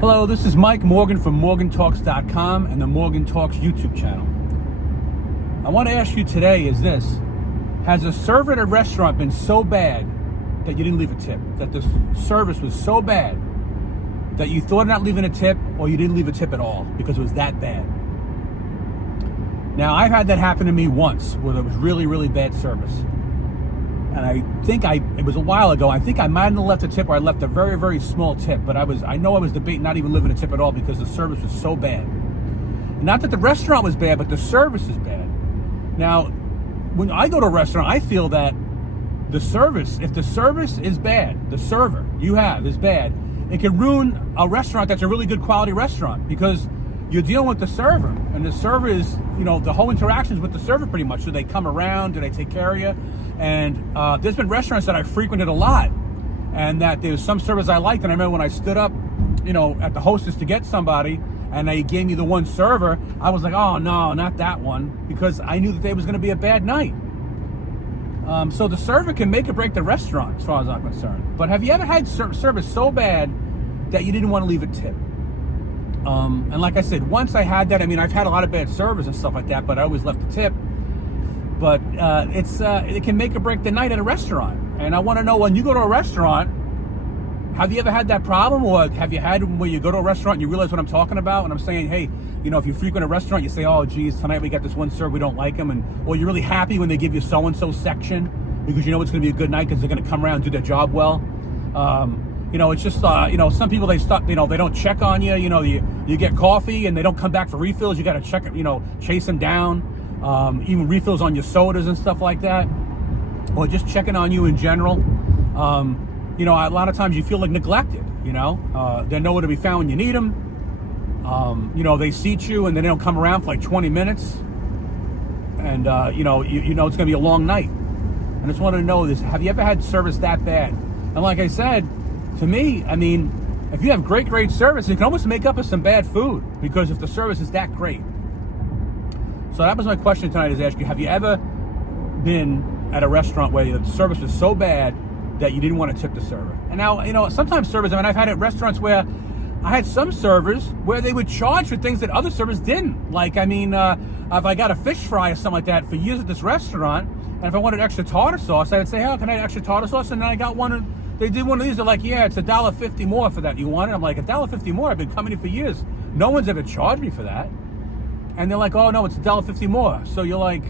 Hello, this is Mike Morgan from MorganTalks.com and the Morgan Talks YouTube channel. I want to ask you today is this: has a server at a restaurant been so bad that you didn't leave a tip? That the service was so bad that you thought of not leaving a tip, or you didn't leave a tip at all because it was that bad? Now, I've had that happen to me once where there was really, really bad service. And I think it was a while ago. I think I might have left a tip, or I left a very, very small tip. But I know I was debating not even leaving a tip at all because the service was so bad. Not that the restaurant was bad, but the service is bad. Now, when I go to a restaurant, I feel that the service, if the service is bad, the server you have is bad, it can ruin a restaurant that's a really good quality restaurant because you're dealing with the server. And the server is, the whole interactions with the server pretty much. Do they come around? Do they take care of you? And there's been restaurants that I frequented a lot, and that there's some servers I liked. And I remember when I stood up, at the hostess to get somebody, and they gave me the one server, I was like, oh no, not that one, because I knew that it was going to be a bad night. So the server can make or break the restaurant, as far as I'm concerned. But have you ever had service so bad that you didn't want to leave a tip? And like I said, once I had that. I've had a lot of bad service and stuff like that, but I always left a tip. But it can make or break the night at a restaurant. And I want to know, when you go to a restaurant, have you ever had that problem? Or have you had where you go to a restaurant and you realize what I'm talking about? And I'm saying, hey, if you frequent a restaurant, you say, oh, geez, tonight we got this one server, we don't like him. Or you're really happy when they give you so-and-so section because you know it's going to be a good night because they're going to come around and do their job well. It's just, some people, they stop, they don't check on you. You get coffee and they don't come back for refills. You got to check it, chase them down. Even refills on your sodas and stuff like that, or just checking on you in general. A lot of times you feel like neglected. They're nowhere to be found when you need them. They seat you and then they don't come around for like 20 minutes, and it's gonna be a long night. I just wanted to know this: have you ever had service that bad? And like I said, to me, if you have great service, you can almost make up for some bad food, because if the service is that great. So that was my question tonight, is ask you, have you ever been at a restaurant where the service was so bad that you didn't want to tip the server? And now, sometimes servers, I've had at restaurants where I had some servers where they would charge for things that other servers didn't. Like, if I got a fish fry or something like that for years at this restaurant, and if I wanted extra tartar sauce, I would say, hey, can I have extra tartar sauce? And then I got one, and they did one of these. They're like, yeah, it's $1.50 more for that. You want it? I'm like, $1.50 more? I've been coming here for years. No one's ever charged me for that. And they're like, oh, no, it's $1.50 more. So you're like,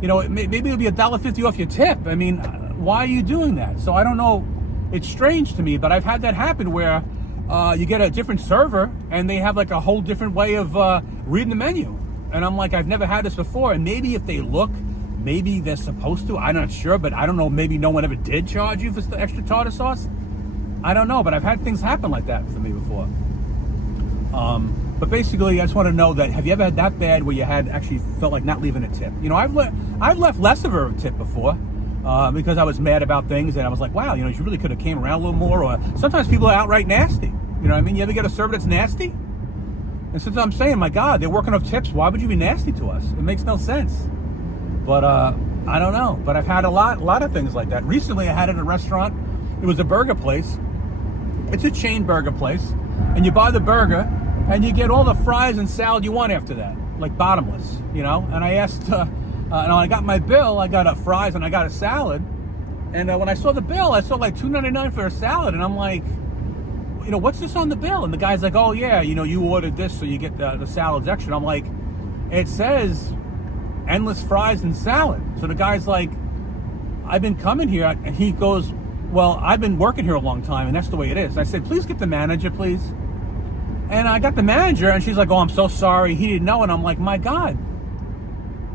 maybe it'll be $1.50 off your tip. Why are you doing that? So I don't know. It's strange to me, but I've had that happen where you get a different server and they have like a whole different way of reading the menu. And I'm like, I've never had this before. And maybe if they look, maybe they're supposed to. I'm not sure, but I don't know. Maybe no one ever did charge you for the extra tartar sauce. I don't know, but I've had things happen like that for me before. But basically, I just want to know that, have you ever had that bad where you had actually felt like not leaving a tip? I've left less of a tip before because I was mad about things, and I was like, wow, you really could have came around a little more. Or sometimes people are outright nasty. You ever get a server that's nasty? And since I'm saying, my God, they're working off tips, why would you be nasty to us? It makes no sense. But I don't know. But I've had a lot of things like that. Recently, I had it at a restaurant. It was a burger place. It's a chain burger place, and you buy the burger, and you get all the fries and salad you want after that, like bottomless, And I asked, and I got my bill, I got fries and I got a salad. And when I saw the bill, I saw like $2.99 for a salad. And I'm like, what's this on the bill? And the guy's like, oh yeah, you ordered this, so you get the salads extra. And I'm like, it says endless fries and salad. So the guy's like, I've been coming here. And he goes, well, I've been working here a long time, and that's the way it is. And I said, please get the manager, please. And I got the manager, and she's like, oh, I'm so sorry, he didn't know. And I'm like, my God.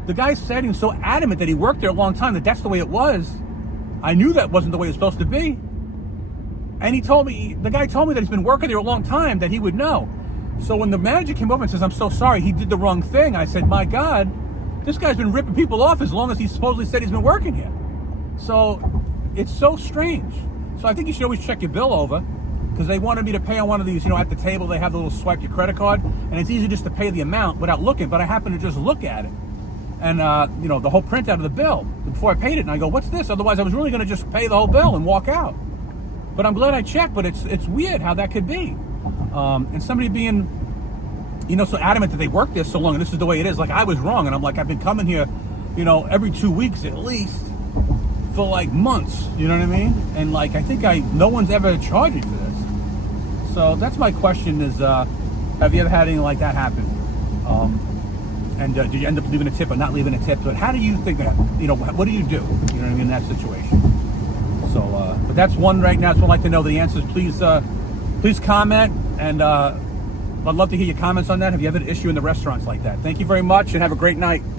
The guy said he was so adamant that he worked there a long time, that that's the way it was. I knew that wasn't the way it was supposed to be. And the guy told me that he's been working there a long time, that he would know. So when the manager came over and says, I'm so sorry, he did the wrong thing, I said, my God, this guy's been ripping people off as long as he supposedly said he's been working here. So it's so strange. So I think you should always check your bill over, because they wanted me to pay on one of these, at the table they have the little swipe your credit card, and it's easy just to pay the amount without looking, but I happened to just look at it. And, the whole printout of the bill before I paid it, and I go, what's this? Otherwise, I was really going to just pay the whole bill and walk out. But I'm glad I checked, but it's weird how that could be. And somebody being, so adamant that they worked there so long and this is the way it is. Like, I was wrong, and I'm like, I've been coming here, every 2 weeks at least for like months. You know what I mean? And like, I think no one's ever charged me for this. So that's my question: is have you ever had anything like that happen? And did you end up leaving a tip or not leaving a tip? But how do you think that? What do you do? You know what I mean, in that situation? So, but that's one right now. So I'd like to know the answers. Please comment, and I'd love to hear your comments on that. Have you ever had an issue in the restaurants like that? Thank you very much, and have a great night.